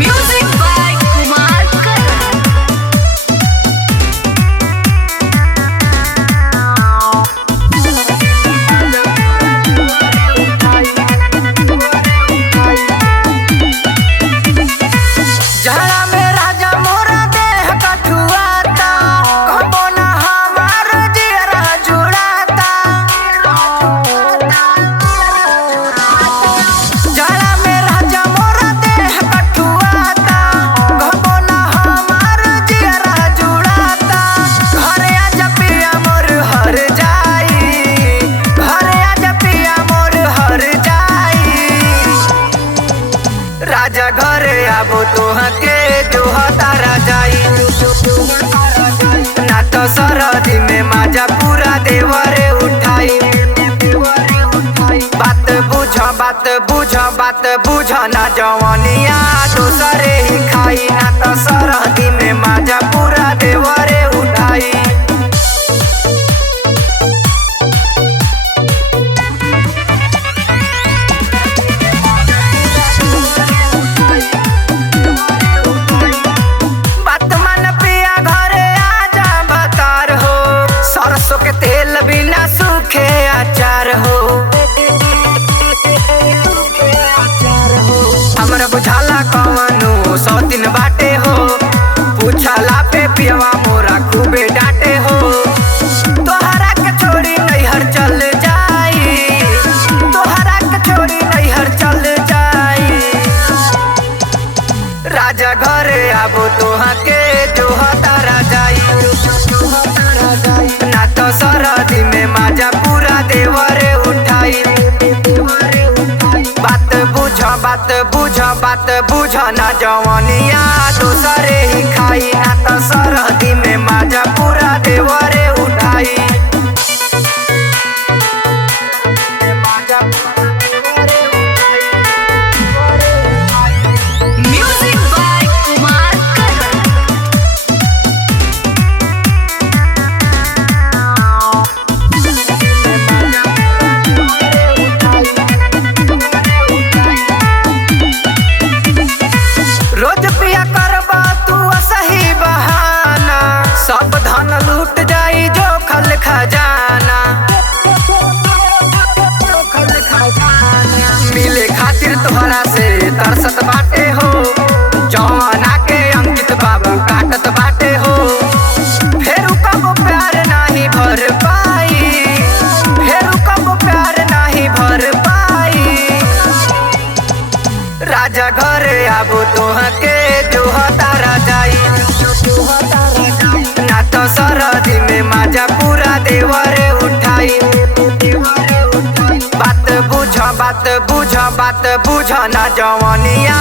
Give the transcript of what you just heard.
Music by Kumar Karan. जहरा में राजा मोरा देह कठुआता, कबो ना हमार जियरा जुड़ाता। जहरा में राजा मोरा देह कठुआता, कबो ना हमार जियरा जुड़ाता। घरे आजा पिया मोर हर जाई, घरे आजा पिया मोर हर जाई। राजा घरे आबो तोहके जोहतारा जाई, ना तो सरदी में माजा पूरा देवरे उठाई। बात बुझ ना जवनिया दोसरे ही खाई, ना तो सरदी में माजा पूरा देवरे उठाई। बात मन पिया घरे आजा बतार हो, सरसों के तेल बिना सूखे अचार हो। हमरा बुझाला कवनो सौ दिन बाटे हो, पूछला पे पियवा मोरा खूबे डांटे हो। तोहरा के छोड़ी नैहर चल जाई, तोहरा के छोड़ी नैहर चल जाई। राजा घरे आबो तोहके जोहतारा जाई, ना तो सरदी में माजा पूरा देवरे उठाई। बात बुझ ना जवनिया दोसरे ही खाई, ना तो सरदी में माजा पूरा देवरे उठाई। Music by Kumar Karan. रोज पिया करबा तू सही बहाना, सब धन लूट जाई जो खल खजाना। मिले खातिर तोहरा से तरसत बाटे हो, जवाना के अंकित बाबू काटत बाटे हो। फेरू कब प्यार नाही भर पाई, फेरू कब प्यार नाही भर पाई। राजा घरे आबो तोहके जोहतारा जाई, ना तो सरदी में माजा पूरा देवरे उठाई। बात बुझ ना जवनिया